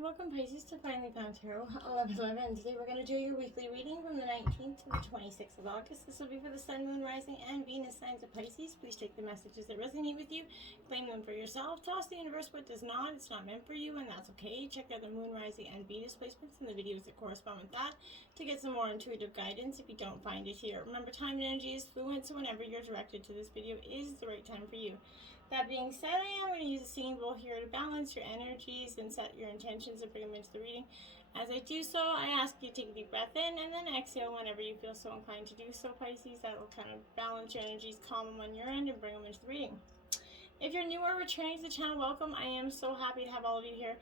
Welcome Pisces to Finally Found Tarot 11/11. Today we're going to do your weekly reading from the 19th to the 26th of August. This will be for the Sun, Moon, Rising, and Venus signs of Pisces. Please take the messages that resonate with you, claim them for yourself, toss the universe what does not. It's not meant for you, and that's okay. Check out the Moon, Rising, and Venus placements in the videos that correspond with that to get some more intuitive guidance if you don't find it here. Remember, time and energy is fluent, so whenever you're directed to this video is the right time for you. That being said, I am going to use a singing bowl here to balance your energies and set your intentions and bring them into the reading. As I do so, I ask you to take a deep breath in and then exhale whenever you feel so inclined to do so, Pisces. That will kind of balance your energies, calm them on your end, and bring them into the reading. If you're new or returning to the channel, welcome. I am so happy to have all of you here.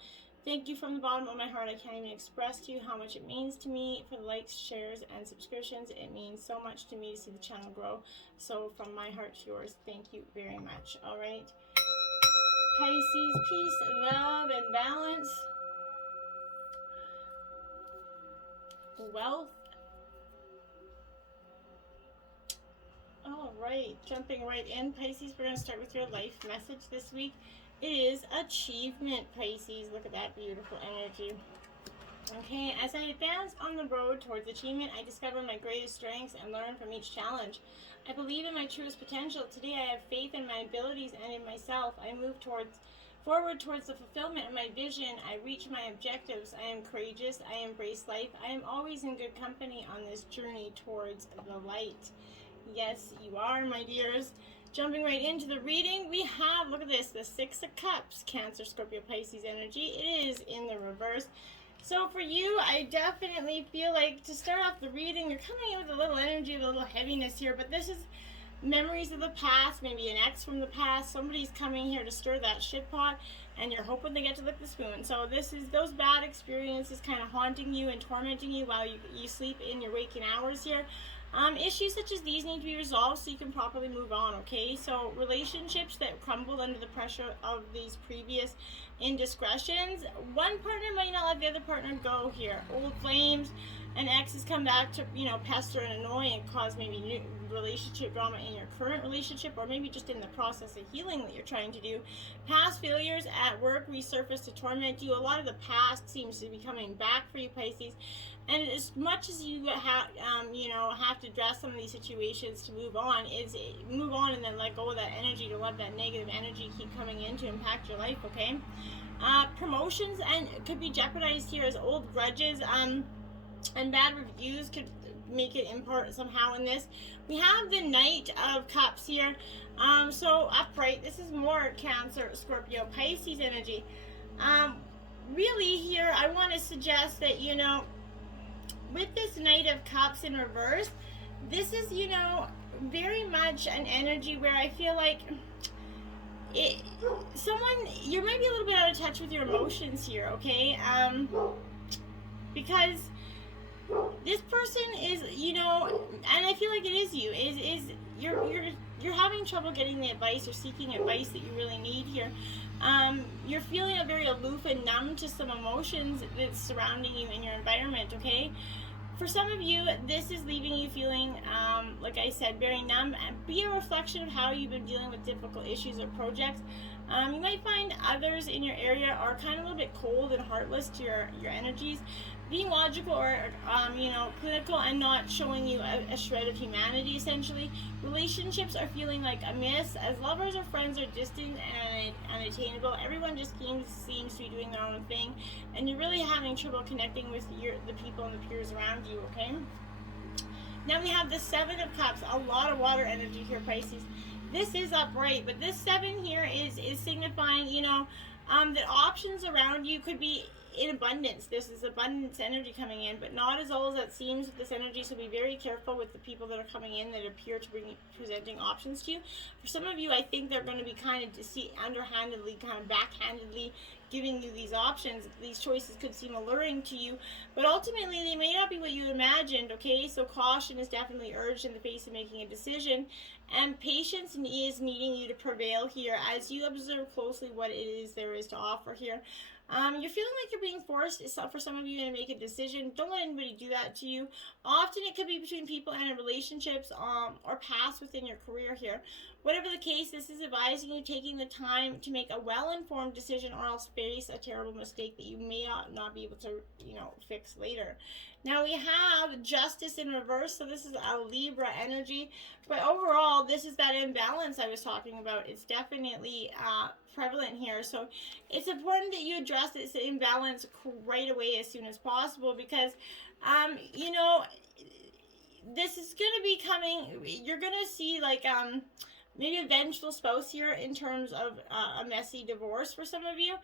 Thank you from the bottom of my heart. I can't even express to you how much it means to me for the likes, shares, and subscriptions. It means so much to me to see the channel grow. So from my heart to yours, thank you very much. All right. Pisces, peace, love, and balance. Wealth. All right. Jumping right in, Pisces, we're going to start with your life message this week. It is achievement, Pisces. Look at that beautiful energy. Okay, as I advance on the road towards achievement, I discover my greatest strengths and learn from each challenge. I believe in my truest potential. Today I have faith in my abilities and in myself. I move forward towards the fulfillment of my vision. I reach my objectives. I am courageous. I embrace life. I am always in good company on this journey towards the light. Yes, you are, my dears. Jumping right into the reading, we have, look at this, the Six of Cups, Cancer, Scorpio, Pisces energy. It is in the reverse. So for you, I definitely feel like to start off the reading, you're coming in with a little energy, a little heaviness here, but this is memories of the past, maybe an ex from the past. Somebody's coming here to stir that shit pot, and you're hoping they get to lick the spoon. So this is those bad experiences kind of haunting you and tormenting you while you sleep in your waking hours here. Issues such as these need to be resolved so you can properly move on, okay? So relationships that crumbled under the pressure of these previous indiscretions. One partner might not let the other partner go here. Old flames and exes come back to, pester and annoy and cause maybe new relationship drama in your current relationship, or maybe just in the process of healing that you're trying to do. Past failures at work resurface to torment you. A lot of the past seems to be coming back for you, Pisces. And as much as you have to address some of these situations to move on, and then let go of that energy, to let that negative energy keep coming in to impact your life, okay? Promotions and could be jeopardized here as old grudges and bad reviews could make it impart somehow in this. We have the Knight of Cups here. So upright, this is more Cancer, Scorpio, Pisces energy. Really here, I want to suggest that, with this Knight of Cups in reverse, this is, very much an energy where I feel like you might be a little bit out of touch with your emotions here, okay? Because this person is, and I feel like it is you, you're having trouble getting the advice or seeking advice that you really need here. You're feeling very aloof and numb to some emotions that's surrounding you in your environment, okay? For some of you, this is leaving you feeling, like I said, very numb. Be a reflection of how you've been dealing with difficult issues or projects. You might find others in your area are kind of a little bit cold and heartless to your energies. Being logical or, clinical and not showing you a shred of humanity, essentially. Relationships are feeling like a miss, as lovers or friends are distant and unattainable. Everyone just seems to be doing their own thing, and you're really having trouble connecting with the people and the peers around you, okay? Now we have the Seven of Cups, a lot of water energy here, Pisces. This is upright, but this seven here is signifying, that options around you could be in abundance. This is abundance energy coming in, but not as old as it seems with this energy, so be very careful with the people that are coming in that appear to be presenting options to you. For some of you, I think they're going to be kind of underhandedly, kind of backhandedly giving you these options. These choices could seem alluring to you, but ultimately they may not be what you imagined, okay? So caution is definitely urged in the face of making a decision. And patience is needing you to prevail here as you observe closely what it is there is to offer here. You're feeling like you're being forced for some of you to make a decision. Don't let anybody do that to you. Often it could be between people and in relationships, or paths within your career here. Whatever the case, this is advising you taking the time to make a well-informed decision, or else face a terrible mistake that you may not be able to, fix later. Now we have Justice in reverse, so this is a Libra energy. But overall, this is that imbalance I was talking about. It's definitely prevalent here. So it's important that you address this imbalance right away as soon as possible, because, this is going to be coming. You're going to see, like, maybe a vengeful spouse here in terms of a messy divorce for some of you.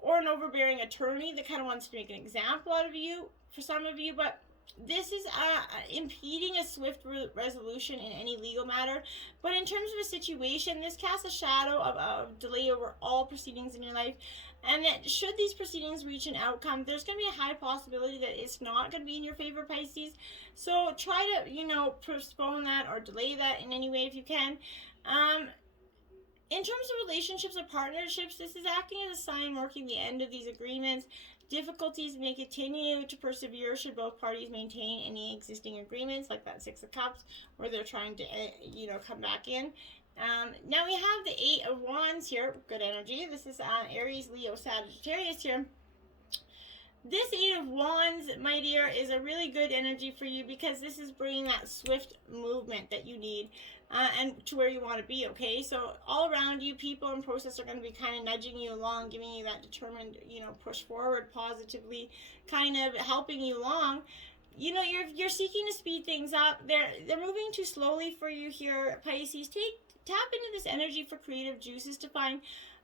Or an overbearing attorney that kind of wants to make an example out of you for some of you. But this is impeding a swift resolution in any legal matter. But in terms of a situation, this casts a shadow of delay over all proceedings in your life. And that should these proceedings reach an outcome, there's going to be a high possibility that it's not going to be in your favor, Pisces. So try to, postpone that or delay that in any way if you can. In terms of relationships or partnerships, this is acting as a sign marking the end of these agreements. Difficulties may continue to persevere should both parties maintain any existing agreements, like that Six of Cups, where they're trying to, come back in. Now we have the Eight of Wands here. Good energy. This is Aries, Leo, Sagittarius here. This Eight of Wands, my dear, is a really good energy for you, because this is bringing that swift movement that you need, and to where you want to be, okay? So all around you, people and process are going to be kind of nudging you along, giving you that determined, push forward positively, kind of helping you along. You're seeking to speed things up. They're moving too slowly for you here, Pisces. Tap into this energy for creative juices to find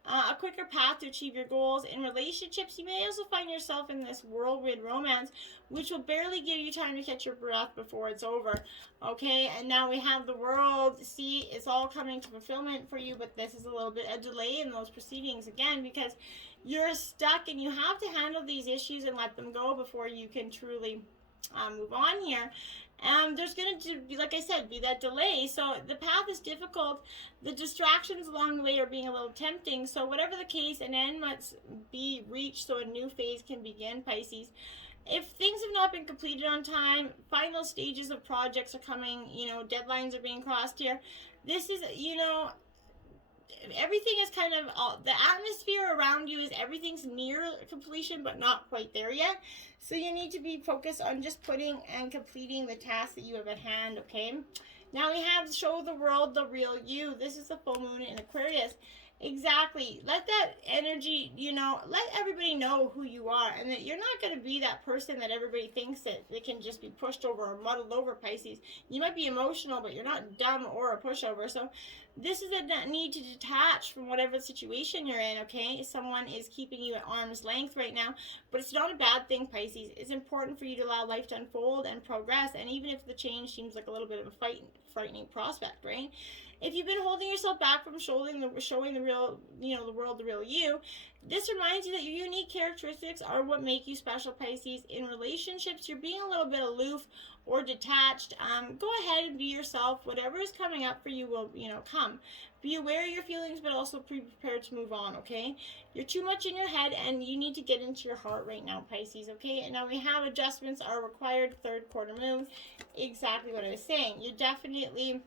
a quicker path to achieve your goals. In relationships, you may also find yourself in this whirlwind romance, which will barely give you time to catch your breath before it's over. Okay, and now we have the World. See, it's all coming to fulfillment for you, but this is a little bit of delay in those proceedings again, because you're stuck and you have to handle these issues and let them go before you can truly move on here. There's going to be, like I said, be that delay. So the path is difficult. The distractions along the way are being a little tempting. So whatever the case, an end must be reached so a new phase can begin, Pisces. If things have not been completed on time, final stages of projects are coming, deadlines are being crossed here. This is, everything is kind of, the atmosphere around you is everything's near completion, but not quite there yet. So you need to be focused on just putting and completing the tasks that you have at hand, okay? Now we have Show the World the Real You. This is the full moon in Aquarius. Exactly. Let that energy, let everybody know who you are, and that you're not going to be that person that everybody thinks that they can just be pushed over or muddled over, Pisces. You might be emotional, but you're not dumb or a pushover. So this is a need to detach from whatever situation you're in, okay? Someone is keeping you at arm's length right now, but it's not a bad thing, Pisces. It's important for you to allow life to unfold and progress, and even if the change seems like a little bit of a frightening prospect, right? If you've been holding yourself back from showing the real, the world the real you, this reminds you that your unique characteristics are what make you special, Pisces. In relationships, you're being a little bit aloof or detached. Go ahead and be yourself. Whatever is coming up for you will, come. Be aware of your feelings, but also be prepared to move on, okay? You're too much in your head, and you need to get into your heart right now, Pisces, okay? And now we have adjustments are required, third quarter moon. Exactly what I was saying. You're definitely...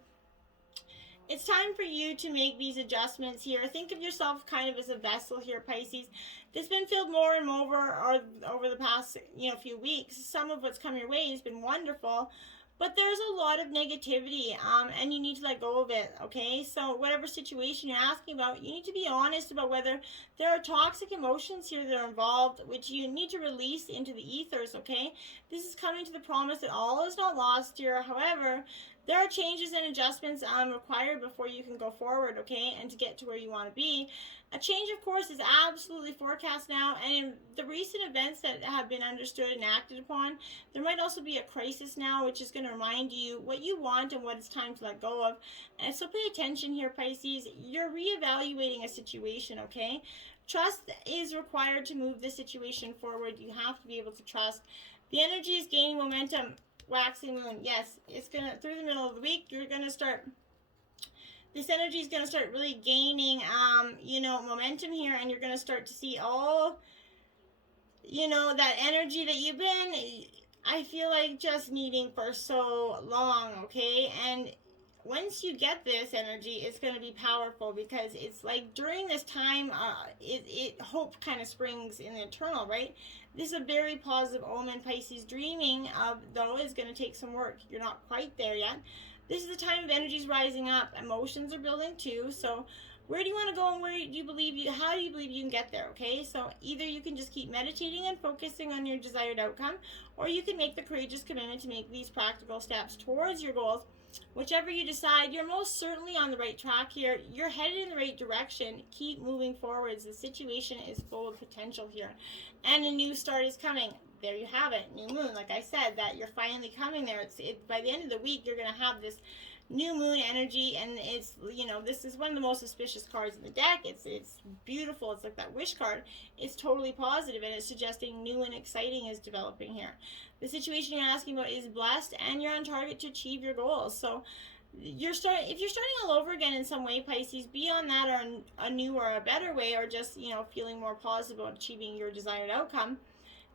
It's time for you to make these adjustments here. Think of yourself kind of as a vessel here, Pisces. That's been filled more and more over the past, few weeks. Some of what's come your way has been wonderful, but there's a lot of negativity, and you need to let go of it, okay? So whatever situation you're asking about, you need to be honest about whether there are toxic emotions here that are involved, which you need to release into the ethers, okay? This is coming to the promise that all is not lost here. However, there are changes and adjustments required before you can go forward, okay, and to get to where you want to be. A change, of course, is absolutely forecast now, and in the recent events that have been understood and acted upon, there might also be a crisis now, which is going to remind you what you want and what it's time to let go of. And so pay attention here, Pisces. You're reevaluating a situation, okay? Trust is required to move this situation forward. You have to be able to trust. The energy is gaining momentum. Waxing moon, yes, it's gonna, through the middle of the week, you're gonna start this energy is going to start really gaining, momentum here, and you're going to start to see all, that energy that you've been, I feel like, just needing for so long, okay? And once you get this energy, it's going to be powerful, because it's like during this time, hope kind of springs in the eternal, right? This is a very positive omen. Pisces, dreaming of, though, is going to take some work. You're not quite there yet. This is the time of energies rising up. Emotions are building too. So where do you want to go, and how do you believe you can get there, okay? So either you can just keep meditating and focusing on your desired outcome, or you can make the courageous commitment to make these practical steps towards your goals. Whichever you decide, you're most certainly on the right track here. You're headed in the right direction. Keep moving forwards. The situation is full of potential here. And a new start is coming. There you have it. New moon. Like I said, that you're finally coming there. By the end of the week, you're going to have this new moon energy, and it's, this is one of the most auspicious cards in the deck. It's beautiful. It's like that wish card. It's totally positive, and it's suggesting new and exciting is developing here. The situation you're asking about is blessed, and you're on target to achieve your goals. So if you're starting all over again in some way, Pisces, be on that, or a new or a better way, or just, feeling more positive about achieving your desired outcome.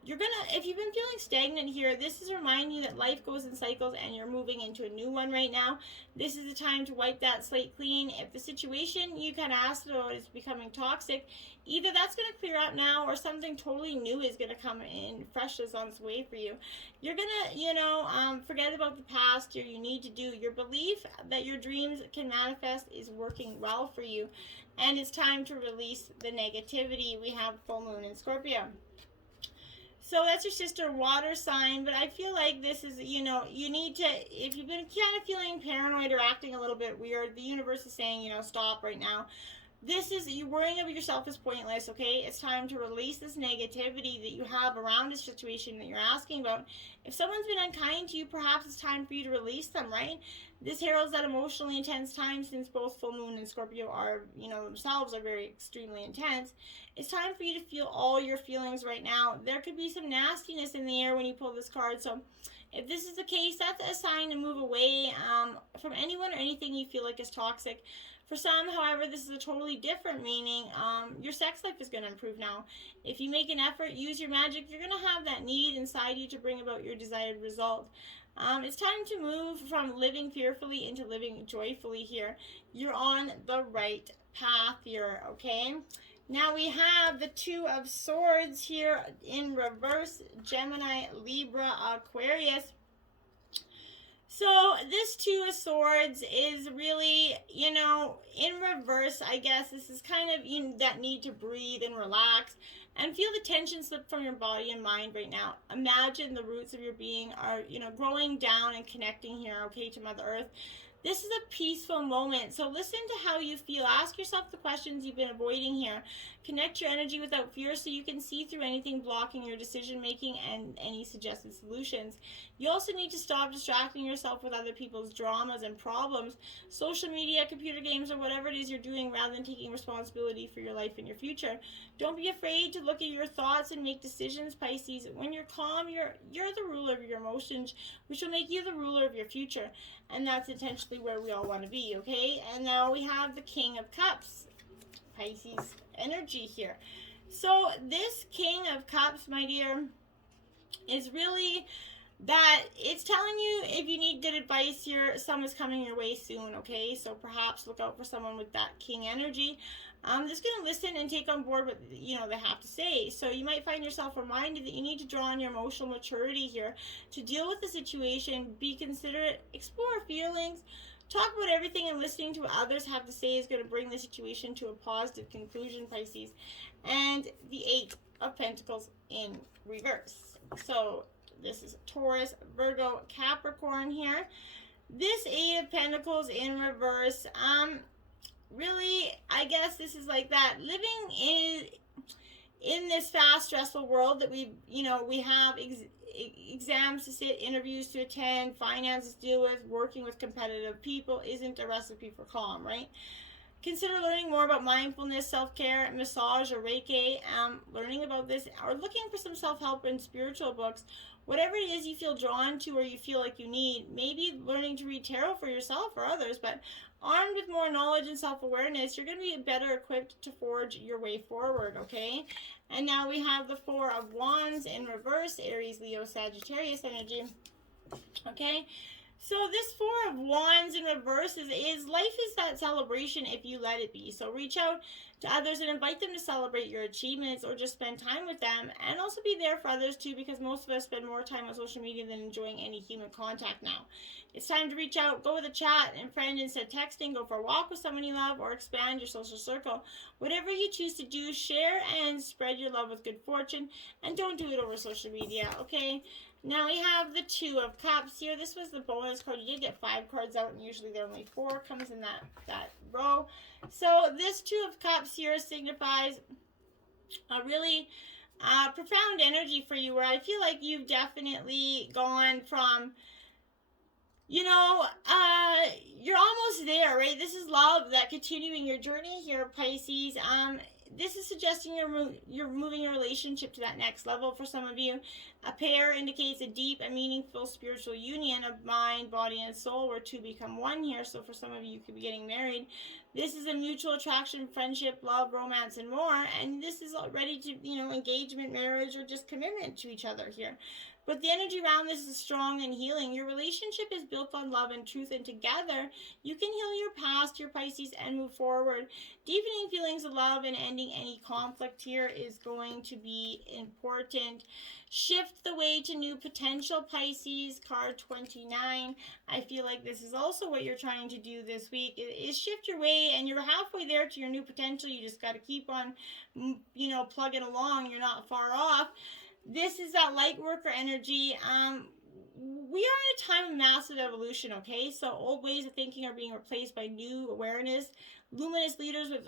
If you've been feeling stagnant here, this is reminding you that life goes in cycles, and you're moving into a new one right now. This is the time to wipe that slate clean. If the situation you kind of asked about is becoming toxic, either that's going to clear up now, or something totally new is going to come in, fresh is on its way for you. You're going to, forget about the past. You need to do. Your belief that your dreams can manifest is working well for you, and it's time to release the negativity. We have full moon in Scorpio. So that's your sister water sign, but I feel like this is, you need to, if you've been kind of feeling paranoid or acting a little bit weird, the universe is saying, stop right now. You worrying about yourself is pointless, okay? It's time to release this negativity that you have around a situation that you're asking about. If someone's been unkind to you, perhaps it's time for you to release them, right? This heralds that emotionally intense time, since both full moon and Scorpio are, themselves are very extremely intense. It's time for you to feel all your feelings right now. There could be some nastiness in the air when you pull this card, so if this is the case, that's a sign to move away from anyone or anything you feel like is toxic. For some, however, this is a totally different meaning. Your sex life is going to improve now. If you make an effort, use your magic, you're going to have that need inside you to bring about your desired result. It's time to move from living fearfully into living joyfully here. You're on the right path here, okay? Now we have the Two of Swords here in reverse. Gemini, Libra, Aquarius. So this Two of Swords is really, in reverse, I guess. This is kind of that need to breathe and relax and feel the tension slip from your body and mind right now. Imagine the roots of your being are, growing down and connecting here, okay, to Mother Earth. This is a peaceful moment, so listen to how you feel. Ask yourself the questions you've been avoiding here. Connect your energy without fear so you can see through anything blocking your decision making and any suggested solutions. You also need to stop distracting yourself with other people's dramas and problems, social media, computer games, or whatever it is you're doing, rather than taking responsibility for your life and your future. Don't be afraid to look at your thoughts and make decisions, Pisces. When you're calm, you're the ruler of your emotions, which will make you the ruler of your future. And that's intentionally where we all want to be, okay? And now we have the King of Cups, Pisces energy here. So this King of Cups, my dear, is really that it's telling you if you need good advice here, someone's coming your way soon, okay? So perhaps look out for someone with that King energy. Just going to listen and take on board what they have to say. So you might find yourself reminded that you need to draw on your emotional maturity here to deal with the situation. Be considerate, explore feelings, talk about everything, and listening to what others have to say is going to bring the situation to a positive conclusion, Pisces. And the Eight of Pentacles in reverse. So this is Taurus, Virgo, Capricorn here. This Eight of Pentacles in reverse, really, I guess this is like that living in this fast, stressful world that we have exams to sit, interviews to attend, finances to deal with, working with competitive people isn't a recipe for calm, right? Consider learning more about mindfulness, self-care, massage, or Reiki. Learning about this, or looking for some self-help and spiritual books. Whatever it is you feel drawn to or you feel like you need. Maybe learning to read tarot for yourself or others, but armed with more knowledge and self-awareness, you're going to be better equipped to forge your way forward, okay? And now we have the Four of Wands in reverse, Aries, Leo, Sagittarius energy, okay? So this Four of Wands in reverse is life is that celebration if you let it be. So reach out to others and invite them to celebrate your achievements or just spend time with them, and also be there for others too, because most of us spend more time on social media than enjoying any human contact now. It's time to reach out, go with a chat and friend instead of texting, go for a walk with someone you love, or expand your social circle. Whatever you choose to do, share and spread your love with good fortune, and don't do it over social media, okay? Now we have the Two of Cups here. This was the bonus card. You did get 5 cards out, and usually there are only 4. Comes in that row. So this Two of Cups here signifies a really profound energy for you, where I feel like you've definitely gone from, you're almost there, right? This is love, that continuing your journey here, Pisces. This is suggesting you're moving your relationship to that next level for some of you. A pair indicates a deep and meaningful spiritual union of mind, body, and soul, where two become one here. So for some of you, you could be getting married. This is a mutual attraction, friendship, love, romance, and more. And this is ready to, engagement, marriage, or just commitment to each other here. But the energy around this is strong and healing. Your relationship is built on love and truth, and together you can heal your past, your Pisces, and move forward. Deepening feelings of love and ending any conflict here is going to be important. Shift the way to new potential, Pisces, card 29. I feel like this is also what you're trying to do this week, is shift your way, and you're halfway there to your new potential. You just got to keep on, plugging along. You're not far off. This is that light worker energy. We are in a time of massive evolution, okay? So old ways of thinking are being replaced by new awareness. Luminous leaders with,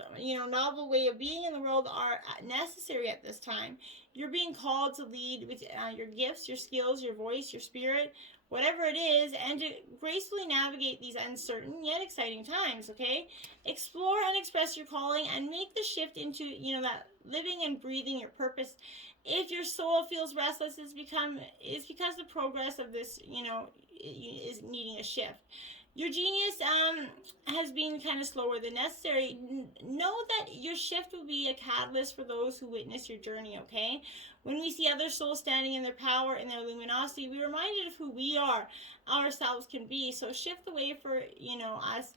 novel way of being in the world are necessary at this time. You're being called to lead with your gifts, your skills, your voice, your spirit, whatever it is, and to gracefully navigate these uncertain yet exciting times, okay? Explore and express your calling and make the shift into, that living and breathing your purpose. If your soul feels restless, it's because the progress of this, is needing a shift. Your genius has been kind of slower than necessary. Know that your shift will be a catalyst for those who witness your journey, okay? When we see other souls standing in their power and their luminosity, we're reminded of who we are, ourselves can be. So shift the way for, us.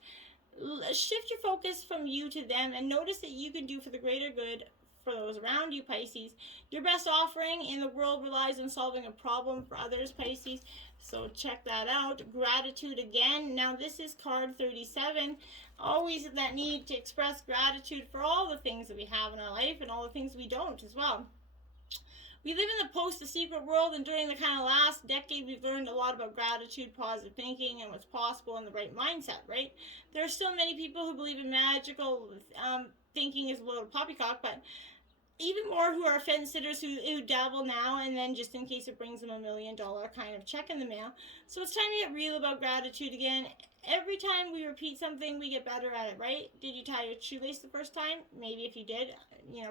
Shift your focus from you to them, and notice that you can do for the greater good for those around you, Pisces. Your best offering in the world relies on solving a problem for others, Pisces. So check that out. Gratitude again. Now this is card 37. Always that need to express gratitude for all the things that we have in our life and all the things we don't as well. We live in the post-The Secret world, and during the kind of last decade, we've learned a lot about gratitude, positive thinking, and what's possible in the right mindset, right? There are still many people who believe in magical thinking is a little poppycock, but even more who are fence sitters who dabble now and then, just in case it brings them $1 million kind of check in the mail. So it's time to get real about gratitude again. Every time we repeat something, we get better at it, right? Did you tie your shoelace the first time? Maybe if you did,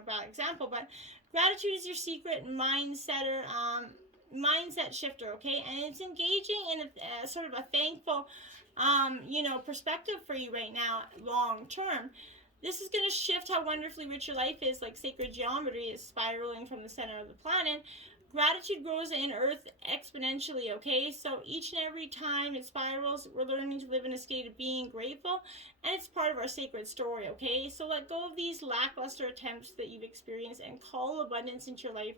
bad example. But gratitude is your secret mindset shifter, okay? And it's engaging in a sort of a thankful, perspective for you right now, long term. This is going to shift how wonderfully rich your life is, like sacred geometry is spiraling from the center of the planet. Gratitude grows in Earth exponentially, okay? So each and every time it spirals, we're learning to live in a state of being grateful, and it's part of our sacred story, okay? So let go of these lackluster attempts that you've experienced and call abundance into your life.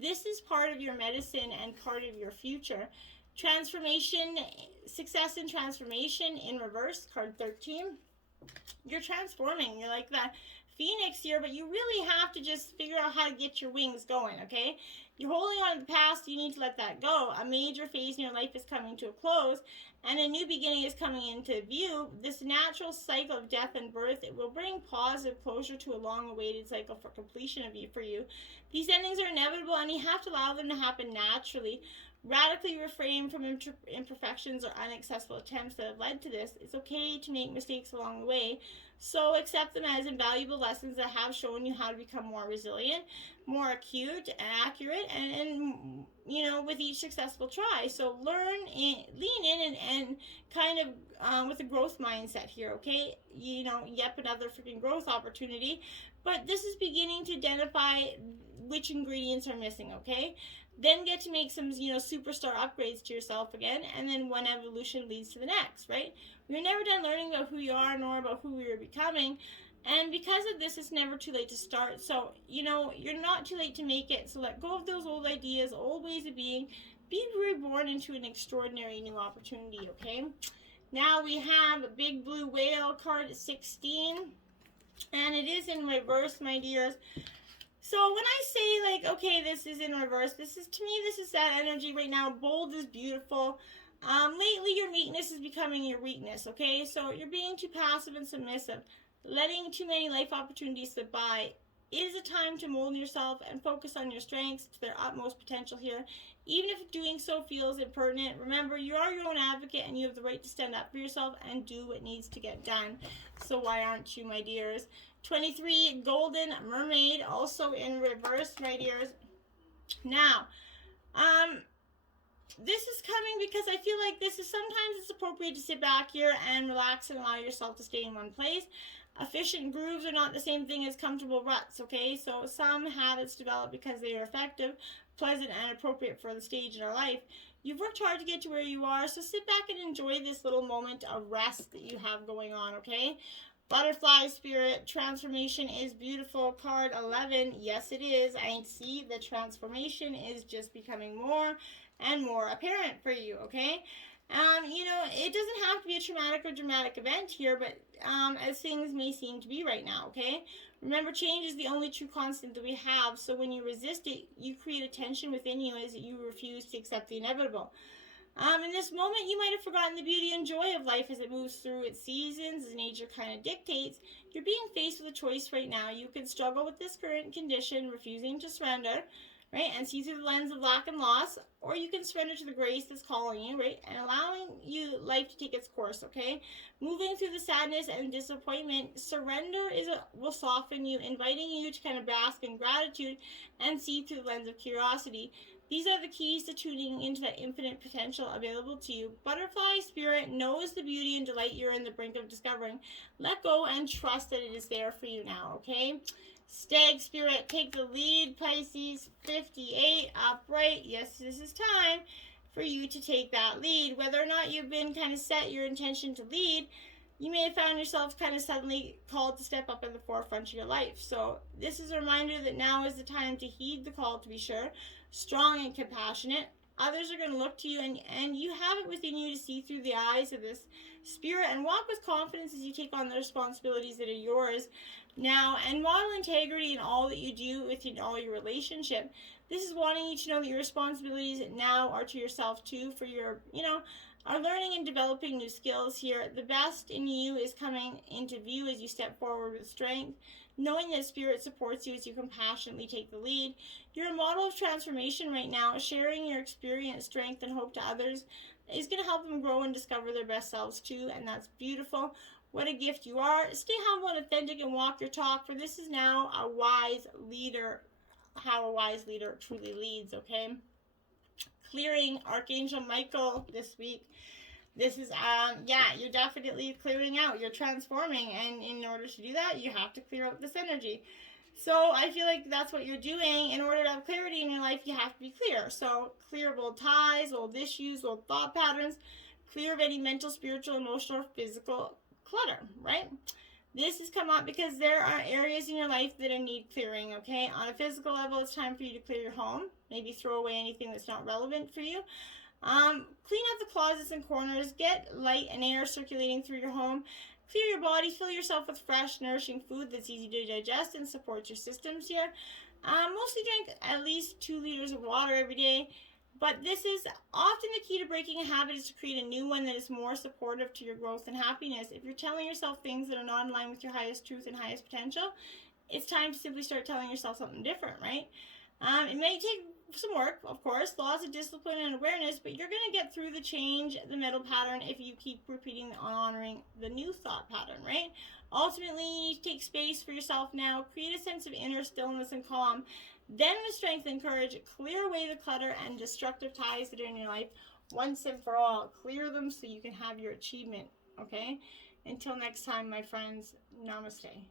This is part of your medicine and part of your future. Transformation, success and transformation in reverse, card 13. You're transforming. You're like that phoenix here, but you really have to just figure out how to get your wings going, okay? You're holding on to the past. You need to let that go. A major phase in your life is coming to a close, and a new beginning is coming into view. This natural cycle of death and birth, it will bring positive closure to a long-awaited cycle for completion for you. These endings are inevitable, and you have to allow them to happen naturally. Radically refrain from imperfections or unsuccessful attempts that have led to this. It's okay to make mistakes along the way, so accept them as invaluable lessons that have shown you how to become more resilient, more acute and accurate, and with each successful try. So lean in, and kind of with a growth mindset here, okay? Yep, another freaking growth opportunity, but this is beginning to identify which ingredients are missing, okay? Then get to make some, superstar upgrades to yourself again, and then one evolution leads to the next, right? We're never done learning about who you are nor about who we are becoming, and because of this, it's never too late to start. So, you're not too late to make it, so let go of those old ideas, old ways of being, be reborn into an extraordinary new opportunity, okay? Now we have a big blue whale card 16, and it is in reverse, my dears. So when I say, okay, this is in reverse, this is that energy right now. Bold is beautiful. Lately, your meekness is becoming your weakness, okay? So you're being too passive and submissive, letting too many life opportunities slip by. It is a time to mold yourself and focus on your strengths to their utmost potential here. Even if doing so feels impertinent, remember, you are your own advocate and you have the right to stand up for yourself and do what needs to get done. So why aren't you, my dears? 23, Golden Mermaid, also in reverse, my dears. Now, this is coming because I feel like sometimes it's appropriate to sit back here and relax and allow yourself to stay in one place. Efficient grooves are not the same thing as comfortable ruts, okay? So some habits develop because they are effective, pleasant, and appropriate for the stage in our life. You've worked hard to get to where you are, so sit back and enjoy this little moment of rest that you have going on, okay? Butterfly spirit, transformation is beautiful. Card 11, yes it is. I see the transformation is just becoming more and more apparent for you, okay? It doesn't have to be a traumatic or dramatic event here, but as things may seem to be right now, okay? Remember, change is the only true constant that we have, so when you resist it, you create a tension within you as you refuse to accept the inevitable. In this moment, you might have forgotten the beauty and joy of life as it moves through its seasons, as nature kind of dictates. You're being faced with a choice right now. You could struggle with this current condition, refusing to surrender, right, and see through the lens of lack and loss, or you can surrender to the grace that's calling you, right, and allowing you life to take its course, okay? Moving through the sadness and disappointment, surrender will soften you, inviting you to kind of bask in gratitude and see through the lens of curiosity. These are the keys to tuning into that infinite potential available to you. Butterfly spirit knows the beauty and delight you're in the brink of discovering. Let go and trust that it is there for you now, okay? Stag spirit, take the lead, Pisces. 58, upright. Yes, this is time for you to take that lead. Whether or not you've been kind of set your intention to lead, you may have found yourself kind of suddenly called to step up in the forefront of your life. So this is a reminder that now is the time to heed the call, to be sure. Strong and compassionate. Others are going to look to you, and you have it within you to see through the eyes of this spirit and walk with confidence as you take on the responsibilities that are yours now, and model integrity in all that you do within all your relationship. This is wanting you to know that your responsibilities now are to yourself too, for your, are learning and developing new skills here. The best in you is coming into view as you step forward with strength, knowing that spirit supports you as you compassionately take the lead. You're a model of transformation right now. Sharing your experience, strength, and hope to others is going to help them grow and discover their best selves too, and that's beautiful. What a gift you are. Stay humble and authentic and walk your talk, for this is now a wise leader, how a wise leader truly leads, okay? Clearing, Archangel Michael this week. This is, you're definitely clearing out. You're transforming, and in order to do that, you have to clear out this energy. So I feel like that's what you're doing. In order to have clarity in your life, you have to be clear. So clear of old ties, old issues, old thought patterns. Clear of any mental, spiritual, emotional, or physical clutter, right? This has come up because there are areas in your life that need clearing, okay? On a physical level, it's time for you to clear your home. Maybe throw away anything that's not relevant for you. Clean out the closets and corners. Get light and air circulating through your home. Clear your body. Fill yourself with fresh, nourishing food that's easy to digest and supports your systems here. Mostly drink at least 2 liters of water every day. But this is often the key to breaking a habit, is to create a new one that is more supportive to your growth and happiness. If you're telling yourself things that are not in line with your highest truth and highest potential, it's time to simply start telling yourself something different, right? It may take some work, of course, lots of discipline and awareness, but you're going to get through the change, the middle pattern, if you keep repeating and honoring the new thought pattern, right? Ultimately, you need to take space for yourself now, create a sense of inner stillness and calm, then with strength and courage, clear away the clutter and destructive ties that are in your life once and for all. Clear them so you can have your achievement, okay? Until next time, my friends, namaste.